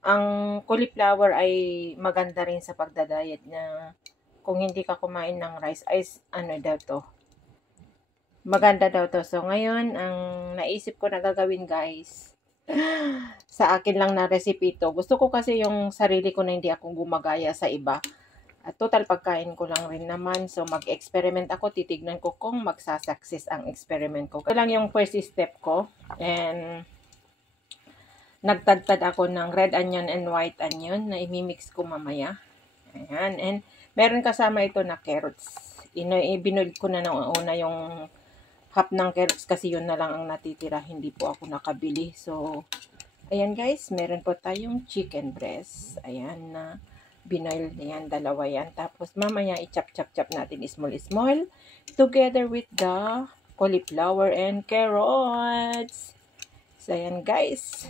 Ang cauliflower ay maganda rin sa pagda-diet na kung hindi ka kumain ng rice ay ano daw to, maganda daw to. So ngayon, ang naisip ko na gagawin guys, sa akin lang na recipe to. Gusto ko kasi yung sarili ko na hindi ako gumagaya sa iba. At total pagkain ko lang rin naman. So mag-experiment ako, titignan ko kung magsasucceed ang experiment ko. Ito lang yung first step ko. And nagtadtad ako ng red onion and white onion na imimix ko mamaya. Ayan. And meron kasama ito na carrots. Binuild ko na ng una yung half ng carrots kasi yun na lang ang natitira. Hindi po ako nakabili. So, ayan guys, meron po tayong chicken breast. Ayan na binoil na yan, dalawa yan. Tapos mamaya i-chop-chop-chop natin small-small together with the cauliflower and carrots. So, ayan guys.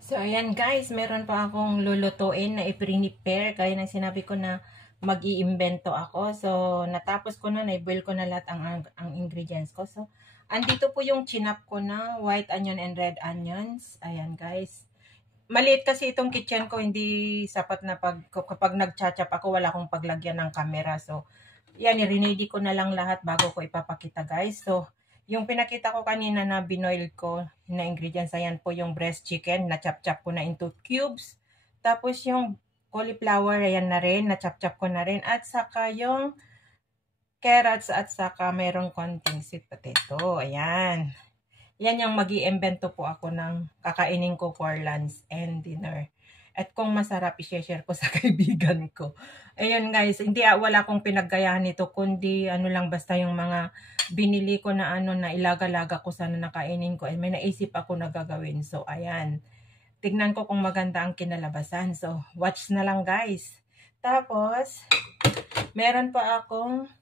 So, ayan guys, meron pa akong lulutuin na i-prepare. Kaya nang sinabi ko na mag-iimbento ako. So, natapos ko na, na-boil ko na lahat ang ingredients ko. So, andito po yung chinap ko na white onion and red onions. Ayan guys. Maliit kasi itong kitchen ko, hindi sapat na kapag nag-chachap ako, wala akong paglagyan ng camera. So, yan, i-ready ko na lang lahat bago ko ipapakita guys. So, yung pinakita ko kanina na binoil ko na ingredients, ayan po yung breast chicken, na chop-chop ko na into cubes. Tapos yung cauliflower, ayan na rin, na chop-chop ko na rin. At saka yung carrots at saka merong konting sweet potato. Ayan. Yan yung mag-iimbento po ako ng kakainin ko for lunch and dinner. At kung masarap, i-share ko sa kaibigan ko. Ayun guys, hindi wala akong pinaggayahan nito, kundi ano lang basta yung mga binili ko na ano na ilaga-laga ko sana nakainin ko. Ay may naisip ako na gagawin. So ayan, tignan ko kung maganda ang kinalabasan. So watch na lang guys. Tapos, meron pa akong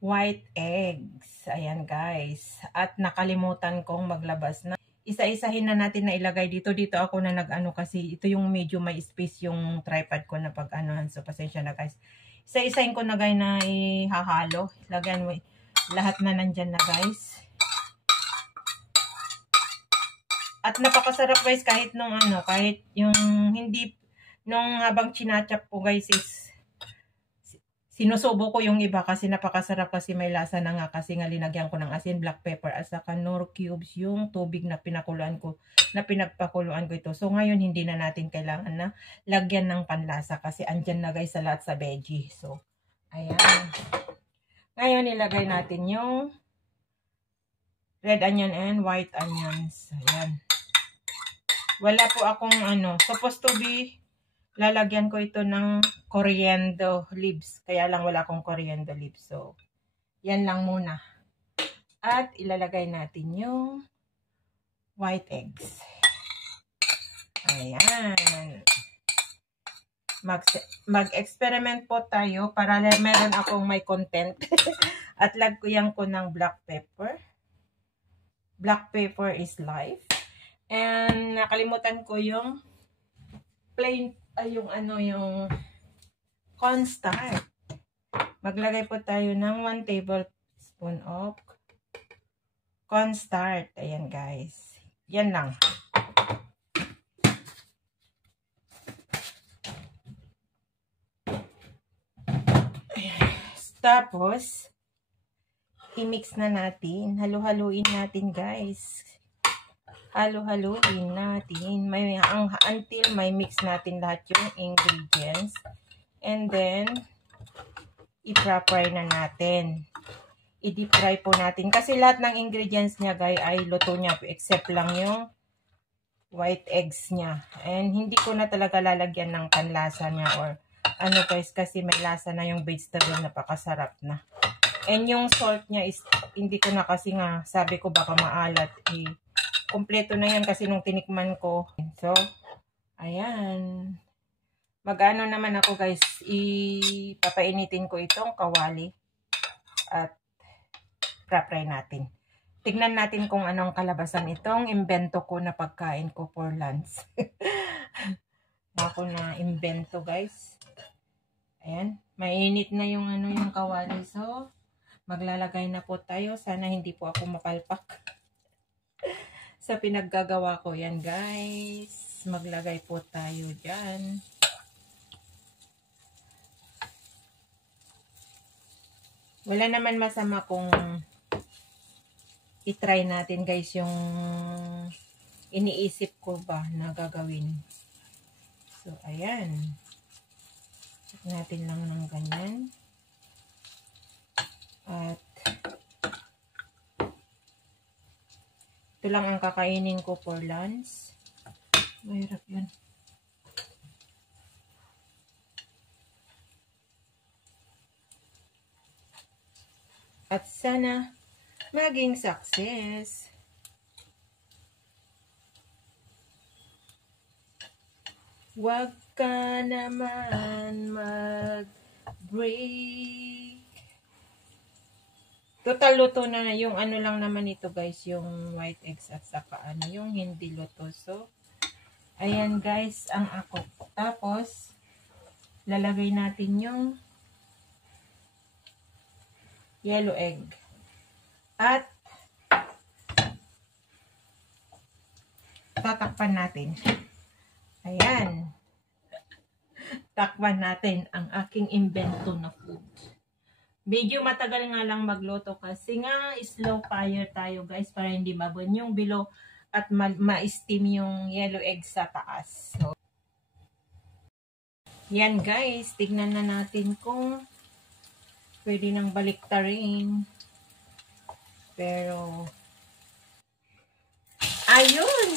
white eggs. Ayan guys. At nakalimutan kong maglabas na. Isa-isahin na natin na ilagay dito. Dito ako na nag-ano kasi ito yung medyo may space yung tripod ko na pag-anohan. So pasensya na guys. Isa-isahin ko na guys na ihahalo. Lagyan mo lahat na nandyan na guys. At napakasarap guys kahit nung ano, kahit yung hindi, nung habang chinachap ko guys is sinusubo ko yung iba kasi napakasarap kasi may lasa na nga kasi nga linagyan ko ng asin, black pepper at saka nor cubes yung tubig na pinakuluan ko, na pinagpakuluan ko ito. So ngayon hindi na natin kailangan na lagyan ng panlasa kasi andyan na guys sa lahat sa veggie. So ayan. Ngayon ilagay natin yung red onion and white onions. Ayan. Wala po akong ano, supposed to be lalagyan ko ito ng coriander leaves. Kaya lang wala akong coriander leaves. So, yan lang muna. At ilalagay natin yung white eggs. Ayan. Mag-experiment po tayo para meron akong may content. At lagyan ko ng black pepper. Black pepper is life. And nakalimutan ko yung plain, yung ano, yung cornstarch. Maglagay po tayo ng 1 tablespoon of cornstarch. Ayan guys. Yan lang. Ayan. Tapos, i-mix na natin. Halo-haluin natin guys. Halo-haluin natin. Until may mix natin lahat yung ingredients. And then, i-fry na natin. I-deep fry po natin. Kasi lahat ng ingredients niya guys ay luto niya. Except lang yung white eggs niya. And hindi ko na talaga lalagyan ng panlasa niya or ano guys kasi may lasa na yung vegetable, napakasarap na. And yung salt niya is hindi ko na kasi nga sabi ko baka maalat. Kompleto na yan kasi nung tinikman ko. So, ayan. Mag-ano naman ako guys, ipapainitin ko itong kawali at fry natin. Tignan natin kung anong kalabasan itong imbento ko na pagkain ko for lunch. Ako na imbento guys. Ayan, mainit na yung ano yung kawali. So, maglalagay na po tayo. Sana hindi po ako mapalpak. sa pinaggagawa ko. Yan guys. Maglagay po tayo dyan. Wala naman masama kung i-try natin guys yung iniisip ko ba na gagawin. So, ayan. Check natin lang ng ganyan. At ito lang ang kakainin ko for lunch. Mahirap yan. At sana maging success. Huwag ka naman mag-break. Total luto na yung ano lang naman ito guys, yung white eggs at saka ano, yung hindi luto. So, ayan guys, ang ako. Tapos, lalagay natin yung yellow egg. At, tatakpan natin. Ayan. Takpan natin ang aking invento na food. Medyo matagal nga lang magluto kasi nga slow fire tayo guys para hindi mabun yung below at ma-steam yung yellow egg sa taas. So, yan guys, tignan na natin kung pwede nang baliktarin. Pero, ayun!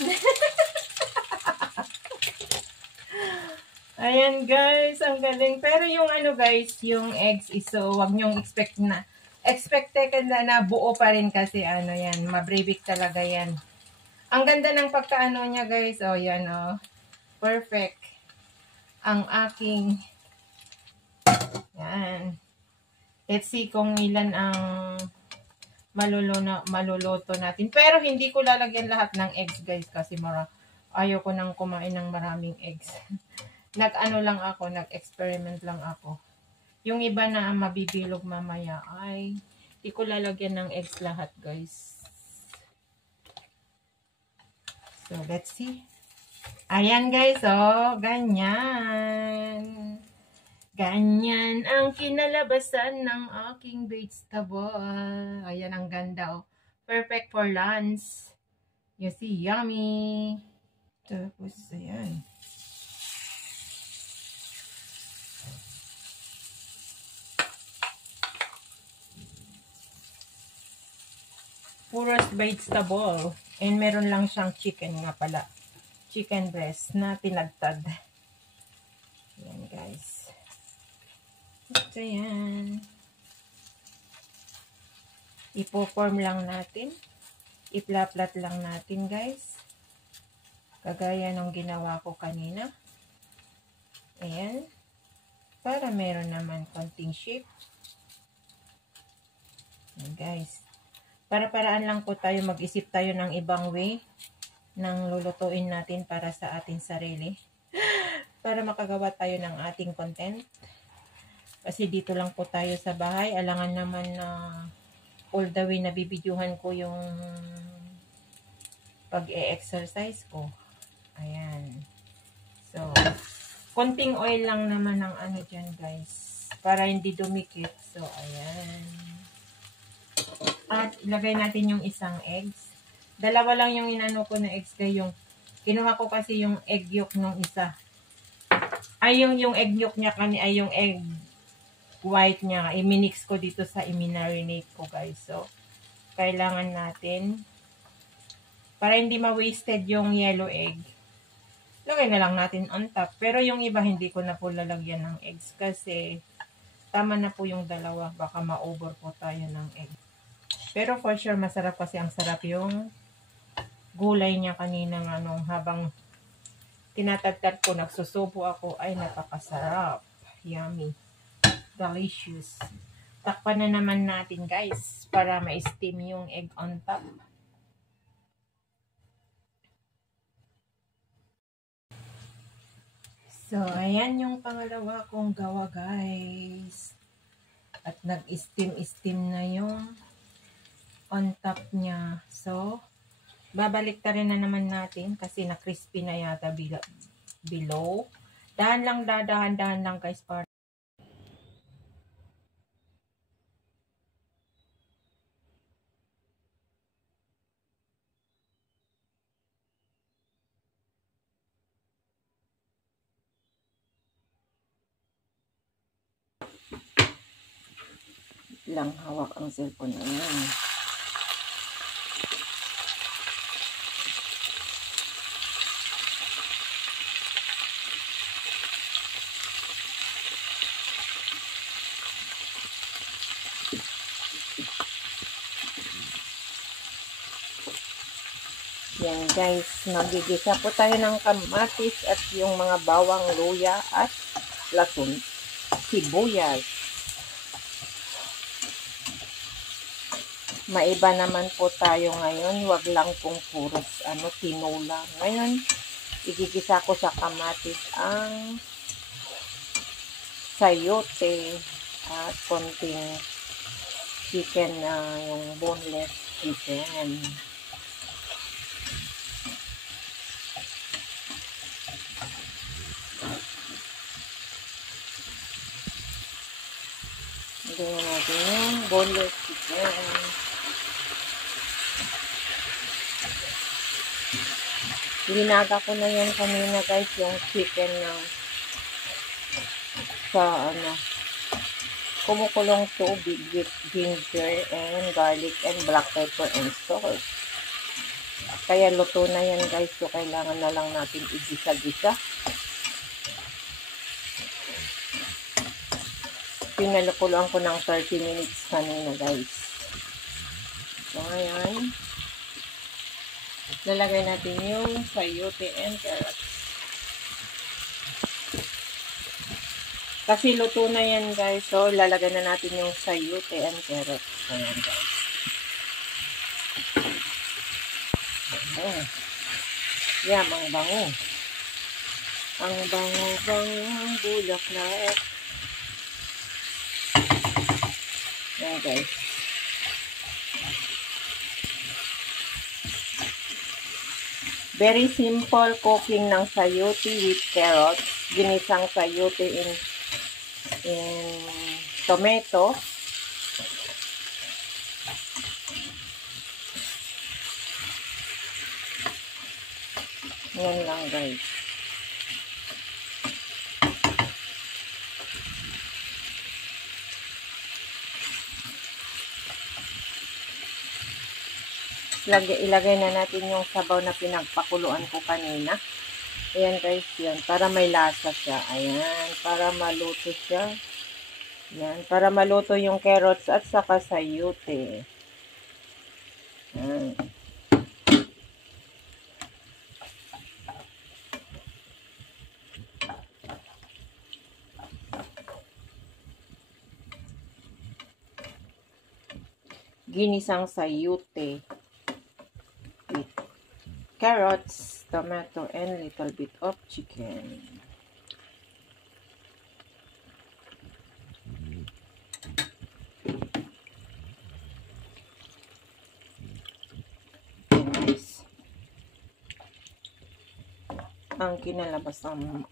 Ayan guys, ang galing. Pero yung ano guys, yung eggs is so, wag nyong expected na buo pa rin kasi ano yan, mabribik talaga yan. Ang ganda ng pagkaano niya guys, oh yan oh. Perfect. Ang aking, yan. Let's see kung ilan ang maluluto natin. Pero hindi ko lalagyan lahat ng eggs guys kasi ayaw ko nang kumain ng maraming eggs. Nag-ano lang ako, nag-experiment lang ako. Yung iba na mabibilog mamaya ay hindi ko lalagyan ng eggs lahat guys. So, let's see. Ayan guys, oh, ganyan. Ganyan ang kinalabasan ng aking vegetable. Ayan, ang ganda, oh. Perfect for lunch. You see, yummy. Tapos, ayan. Puros vegetable. And meron lang siyang chicken nga pala. Chicken breast na tinagtad. Ayan guys. Ito yan. Ipo-form lang natin. I-plat lang natin guys. Kagaya ng ginawa ko kanina. Ayan. Para meron naman konting shape. Ayan guys. Para-paraan lang po tayo, mag-isip tayo ng ibang way ng lulutuin natin para sa ating sarili. Para makagawa tayo ng ating content. Kasi dito lang po tayo sa bahay. Alangan naman na all the way na bibidyohan ko yung pag-e-exercise ko. Ayan. So, konting oil lang naman ang ano dyan guys. Para hindi dumikit. So, ayan. At ilagay natin yung isang eggs. Dalawa lang yung inano ko na eggs guys. Yung kinuha ko kasi yung egg yolk nung isa. Ay yung egg yolk niya ay yung egg white niya. I-mix ko dito sa i-marinate ko guys. So kailangan natin para hindi ma-wasted yung yellow egg. Lagay na lang natin on top. Pero yung iba hindi ko na po lalagyan ng eggs kasi tama na po yung dalawa. Baka ma-over po tayo ng egg. Pero for sure, masarap kasi ang sarap yung gulay niya kanina nga nung habang tinatagtad ko, nagsusubo ako, ay napakasarap. Yummy. Delicious. Takpan na naman natin guys para ma-steam yung egg on top. So, ayan yung pangalawa kong gawa guys. At nag-steam na yung on top niya. So, babalik ta rin na naman natin kasi na crispy na yata below. Dahan lang guys para lang hawak ang cellphone na yan. Yan guys, magigisa po tayo ng kamatis at yung mga bawang, luya at lason, sibuyas. Maiba naman po tayo ngayon, wag lang pong puros tinola. Ngayon, igigisa ko sa kamatis ang sayote at konting chicken na yung boneless chicken. Ganyan natin yung boneless chicken. Linaga ko na yan kanina guys, yung chicken na sa kumukulong tubig with ginger and garlic and black pepper and salt. Kaya luto na yan guys, so kailangan na lang natin igisa-gisa. Pinalukuluan ko ng 30 minutes kanina guys. So ngayon, lalagay natin yung sayote and carrots. Kasi luto na yan guys, so lalagay na natin yung sayote and carrots. Ayan guys. Yan, ang bango. Ang bango-bango ang bulaklak. Ayan guys. Very simple cooking ng sayote with carrots. Ginisang sayote in tomato. Yan lang guys. Ilagay na natin yung sabaw na pinagpakuluan ko kanina. Ayan guys, yan. Para may lasa siya. Ayan. Para maluto siya. Ayan. Para maluto yung carrots at saka sayote. Ayan. Ginisang sayote with carrots, tomato, and little bit of chicken. Nice. Ang kinalabas ang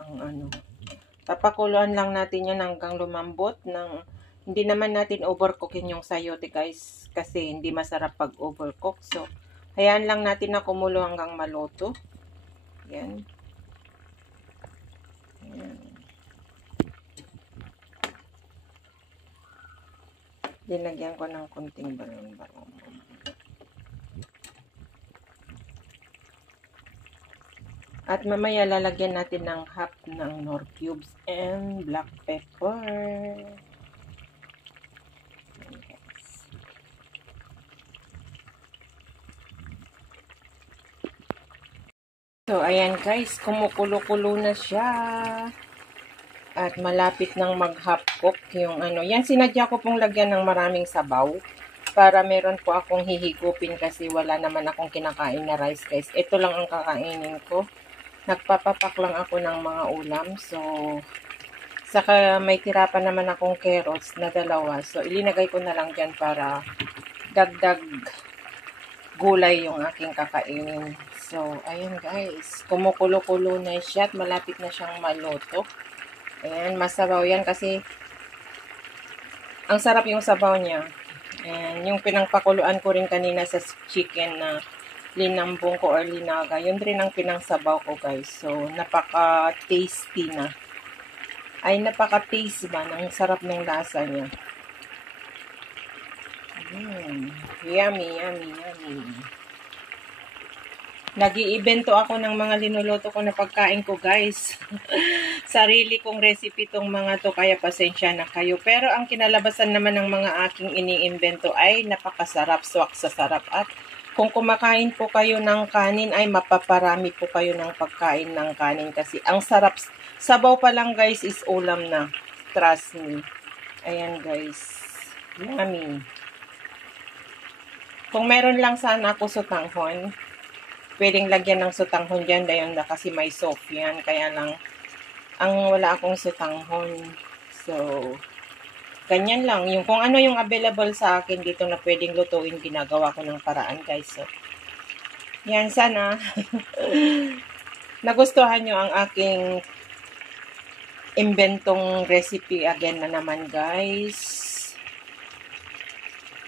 papakuluan lang natin yan hanggang lumambot ng hindi naman natin overcookin yung sayote guys kasi hindi masarap pag overcook. So, hayaan lang natin na kumulo hanggang maluto. Yan. Yan. Dinagyan ko ng konting baron-baron. At mamaya lalagyan natin ng half ng nor cubes and black pepper. So, ayan guys, kumukulo-kulo na siya. At malapit nang mag-half cook yung Yan, sinadya ko pong lagyan ng maraming sabaw. Para meron po akong hihigupin kasi wala naman akong kinakain na rice guys. Ito lang ang kakainin ko. Nagpapapak lang ako ng mga ulam. So, saka may tira pa naman akong carrots na dalawa. So, ilinagay ko na lang dyan para dagdag gulay yung aking kakainin. So, ayan guys. Kumukulo-kulo na siya at malapit na siyang maluto. Ayan, masabaw yan kasi ang sarap yung sabaw niya. And yung pinangpakuluan ko rin kanina sa chicken na linambong ko or linaga, yun rin ang pinangsabaw ko guys. So, napaka-tasty na. Ay, napaka-taste ba? Ang sarap ng lasa niya. Yummy, yummy, yummy. Nag-iibento ako ng mga linuluto ko na pagkain ko guys. Sarili kong recipe tong mga to, kaya pasensya na kayo. Pero ang kinalabasan naman ng mga aking iniimbento ay napakasarap, swak sa sarap. At kung kumakain po kayo ng kanin ay mapaparami po kayo ng pagkain ng kanin kasi ang sarap. Sabaw pa lang guys is ulam na. Trust me. Ayan guys. Yummy. Kung meron lang sana ako sutanghon, pwedeng lagyan ng sutanghon dyan dahil na kasi may soap yan. Kaya lang, ang wala akong sutanghon. So, ganyan lang. Yung, kung ano yung available sa akin dito na pwedeng lutuin, ginagawa ko ng paraan guys. So, yan sana. Nagustuhan nyo ang aking inventong recipe again na naman guys.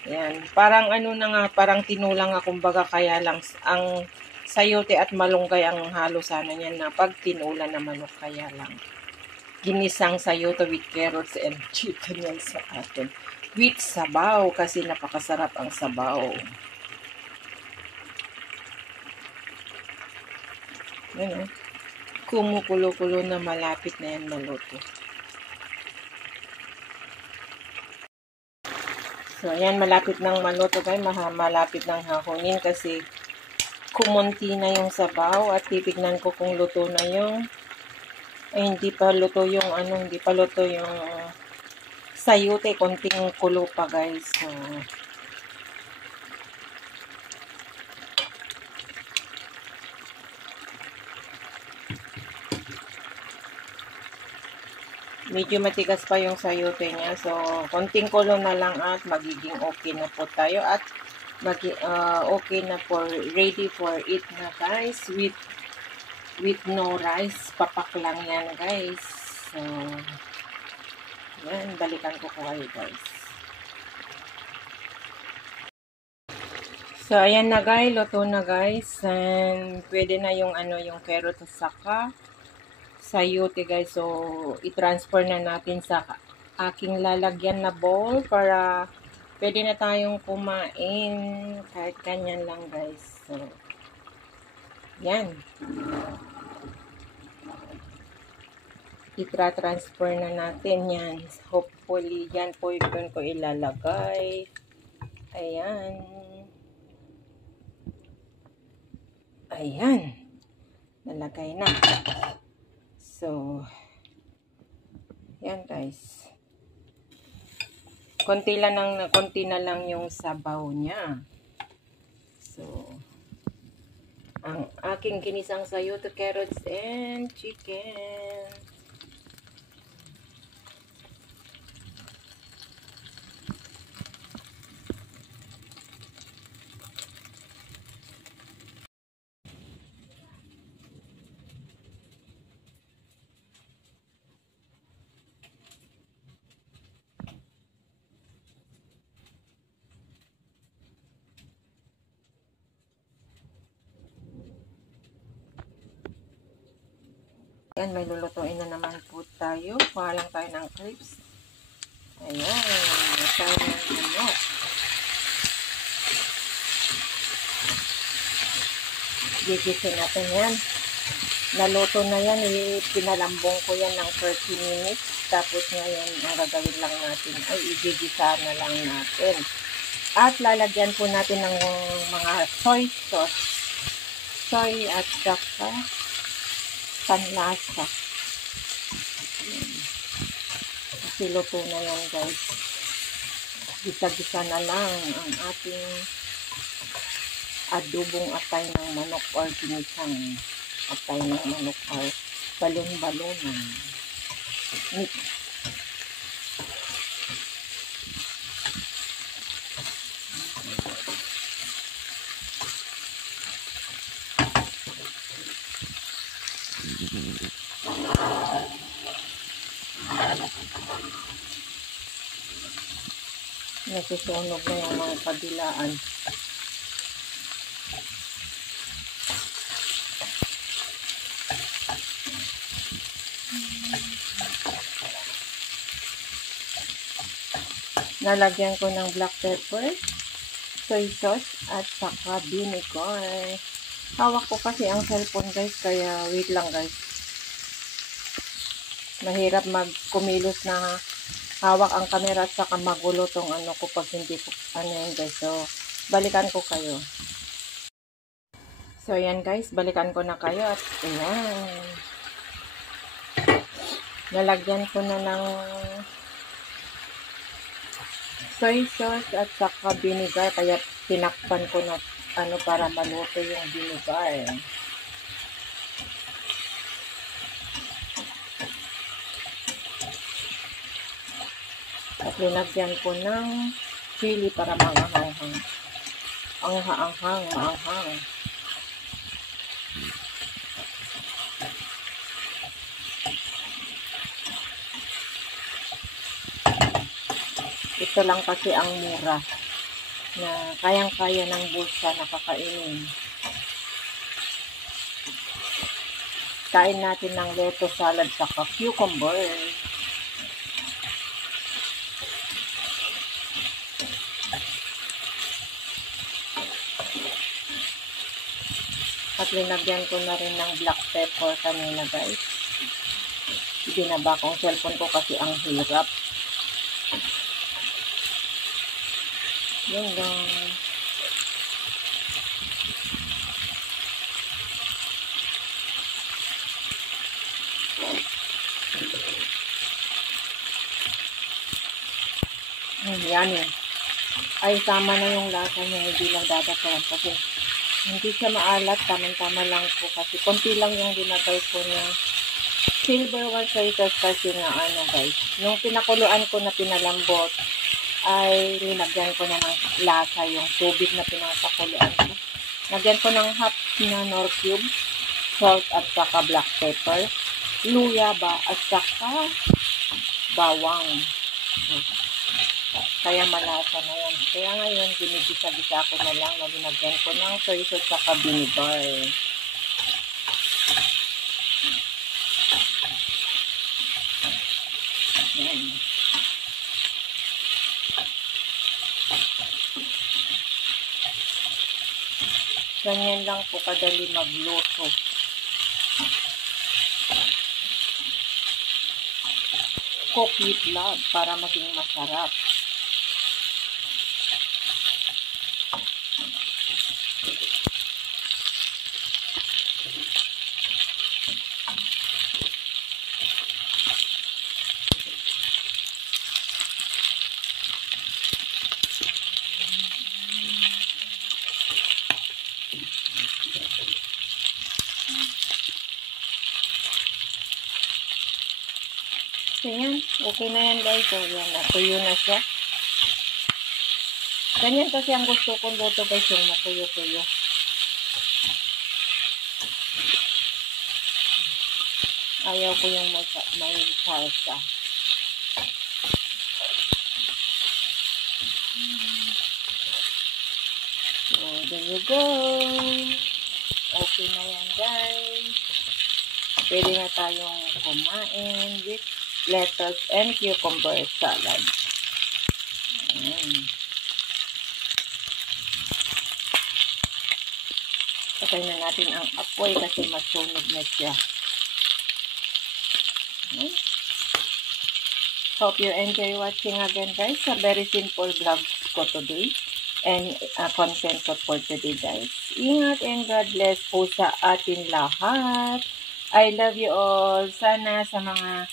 Yan. Parang ano na nga, parang tinulang nga kumbaga, kaya lang ang sayote at malunggay ang halo sana niyan na pag tinula na manok, kaya lang ginisang sayote with carrots and chicken yan sa atin. With sabaw kasi napakasarap ang sabaw. Yan o. Kumukulo-kulo na, malapit na yan maluto. So, ayan, malapit ng maluto guys. Malapit ng hahunin kasi kumunti na yung sabaw at titignan ko kung luto na yung hindi pa luto yung hindi pa luto yung sayote, konting kulo pa guys. So, medyo matigas pa yung sayote niya. So, konting kulo na lang at magiging okay na po tayo at okay na for ready for eat na guys with no rice. Papak lang yan guys. So, yan, balikan ko kayo guys. So, ayan na guys, luto na guys. And pwede na yung yung carrot saka sayote guys. So, i-transfer na natin sa aking lalagyan na bowl para pwede na tayong kumain kahit kanyan lang guys. So, yan. I-transfer na natin yan. Hopefully, yan po yun ko ilalagay. Ayan. Ayan. Nalagay na. So, yan guys. Konti na lang yung sabaw niya. So, ang aking ginisang sayote, carrots, and chicken. Yan, may lulutuin na naman po tayo. Kuha lang tayo ng clips. Ayan, tayo ng manok. Gigisin natin yan. Naluto na yan. Pinalambong ko yan ng 30 minutes. Tapos ngayon, ang gagawin lang natin ay igigisa na lang natin. At lalagyan po natin ng mga soy sauce. Soy at saka panlasa. Kasi luto na yan guys. Gisa-gisa na lang ang ating adobong atay ng manok or ginisang atay ng manok or balon-balonan. Mix. Nasusunog na yung mga kabilaan. Nalagyan ko ng black pepper, soy sauce, at saka vinegar. Hawak ko kasi ang cellphone guys, kaya wait lang guys. Mahirap magkumilos na hawak ang camera at saka magulo tong ano ko pag hindi ko ano yan guys. So, balikan ko kayo. So, yan guys, balikan ko na kayo at ayan. Nalagyan ko na ng soy sauce at saka vinegar, kaya tinakpan ko na ano para maluto yung vinegar. At linagyan ko ng chili para maanghang. Ang maanghang. Ito lang kasi ang mura na kayang-kaya ng bulsa na kakainin. Kain natin ng lettuce salad saka cucumber. At linagyan ko na rin ng black pepper kanina guys. Binaba ko ang cellphone ko kasi ang hirap. Yun lang. Yan eh. Ay, tama na yung lasa niya. Hindi lang dadakalan kasi hindi siya maalat. Tama-tama lang po kasi konti lang yung dinagay ko niya. Silverware soy sauce kasi nga ano guys. Nung pinakuluan ko na pinalambot, ay linagyan ko na ng lasa yung tubig na pinapakuluan ko. Lagyan ko ng half na nor cube, salt at saka black pepper, luya ba at saka bawang. Kaya malasa na yan. Kaya ngayon ginigisa-gisa ko na lang na linagyan ko ng soy sauce at saka vinegar. Yan. Ganyan lang po kadali magluto. Cook with love para maging masarap. So, yan. Okay na yan guys. So, yan. Natuyo na siya. Ganyan kasi ang gusto kong luto guys, yung matuyo-tuyo. Ayaw ko yung may salsa. So, there you go. Okay na yan guys. Pwede na tayong kumain with lettuce and cucumber salad. Patay na natin ang apoy kasi masunog na siya. Hope you enjoy watching again guys. A very simple vlog ko today. And content ko for today guys. Ingat and God bless po sa atin lahat. I love you all. Sana sa mga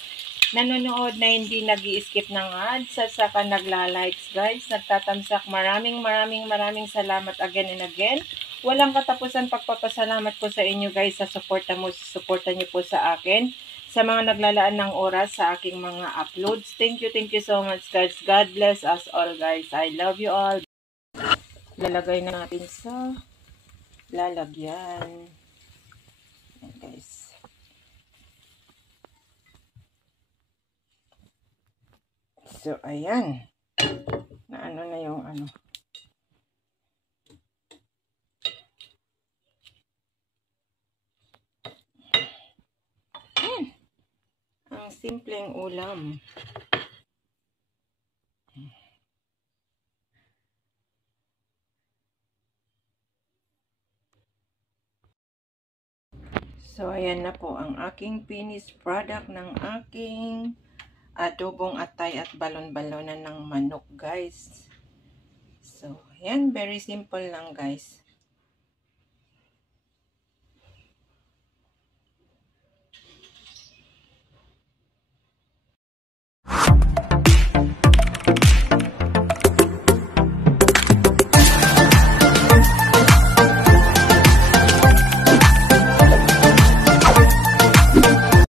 nanonood na hindi nag-i-skip ng ads at saka nagla-likes guys, nagtatamsak, maraming salamat again and again. Walang katapusan pagpapasalamat ko sa inyo guys sa suporta niyo po sa akin, sa mga naglalaan ng oras sa aking mga uploads. Thank you so much guys. God bless us all guys. I love you all. Lalagay na natin sa lalagyan. Ayan guys. So, ayan. ano na yung ano. Ang simpleng ulam. So, ayan na po ang aking finished product ng aking adobong atay at balon-balonan ng manok, guys. So, ayan, very simple lang, guys.